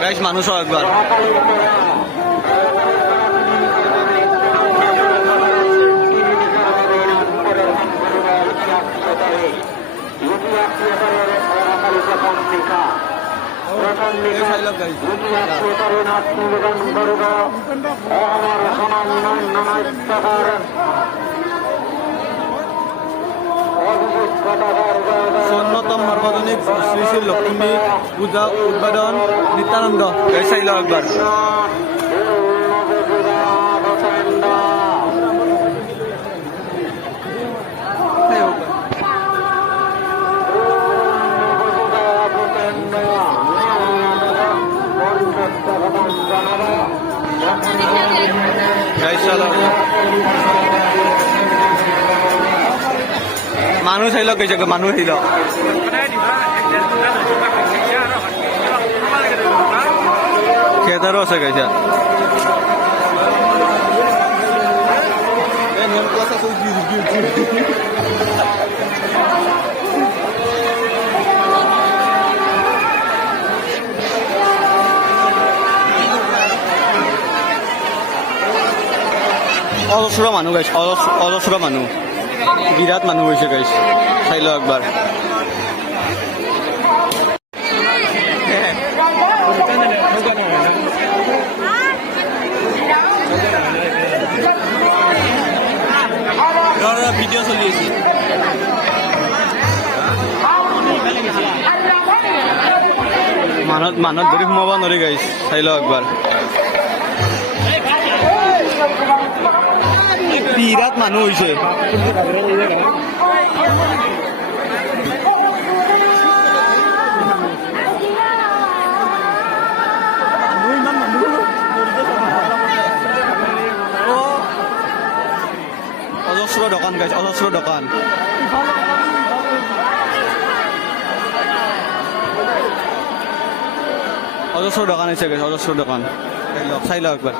Guys মানুষও একবার সন্ন্যতম সর্বজনীন শ্রী শ্রী লক্ষ্মী পূজা উদ্বোধন নিত্যানন্দ চাইল একবার মানুষ আহিল কৈছে মানুহ আহিল থিয়েটাৰো আছে কৈছে অজস্ৰ মানুহ গাইছে অজস্ৰ মানুহ বিৰাট মানুহ হৈছে গাইছে চাই লও একবাৰ ভিডিঅ' চলি আছে মানুহত ধৰি সোমাব নোৱাৰি গাইছে চাই লও একবাৰ বিরাট মানুষ হয়েছে অজস্র দোকান গাইছে অজস্র দোকান অজস্র দোকান আছে গাইছে অজস্র দোকান চাই লও একবার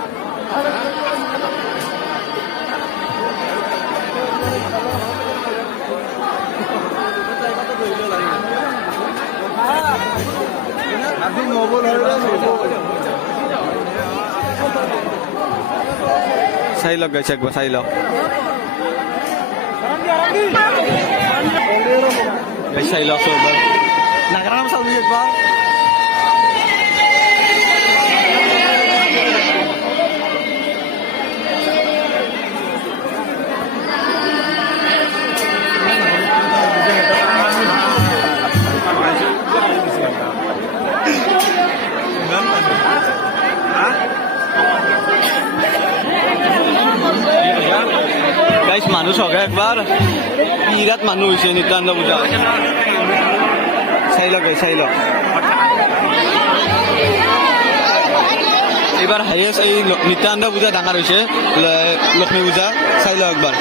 চাই লওক গাইছে একবার চাই লওক চাই লওক একবার নাগারাম চাবি একবার মানুষ হবে একবার বিরাট মানুষ হয়েছে নিত্যানন্দ পূজা চাই লওক চাই লওক এবার হাইয়েস্ট এই নিত্যানন্দ পূজা ডাঙৰ হৈছে লক্ষ্মী পূজা চাই লওক একবার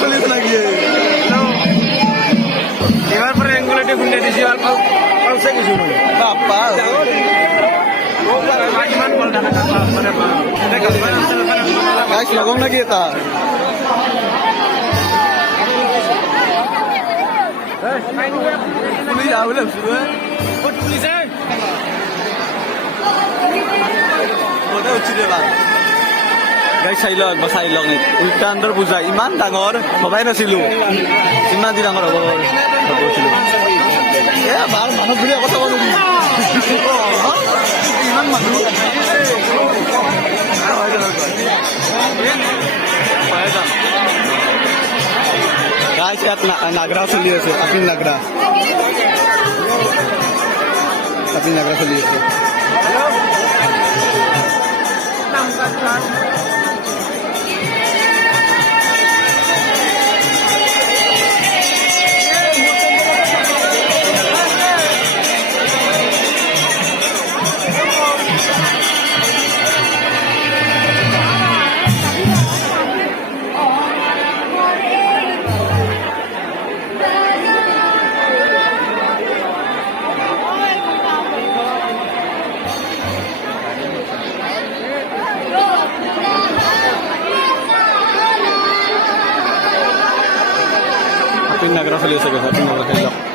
চল্লিশ লাগিয়ে এবার পরে এঙ্গুলাটি খুঁজে দিছি অল্প অল্প কিছু বাপ্পা লগম নাকি এটা পুলিশ যাও বলে পুলিশে উঠি দেবা গাই চাই লওক একবাৰ চাই লওক নিত্যানন্দৰ পূজা ইমান ডাঙৰ ভবাই নাছিলো ইমান দি ডাঙৰ হ'ব ভাবিছিলো আমাৰ মানুহ বুলি কথা ক'ব নোৱাৰি ইমান মানুহ গাইছ ইয়াত নাগৰা চলি আছে কাপিল নাগৰা চলি আছে শ্বপিং নাগৰা চলি আছে, শ্বপিং নাগৰা চাই লওক।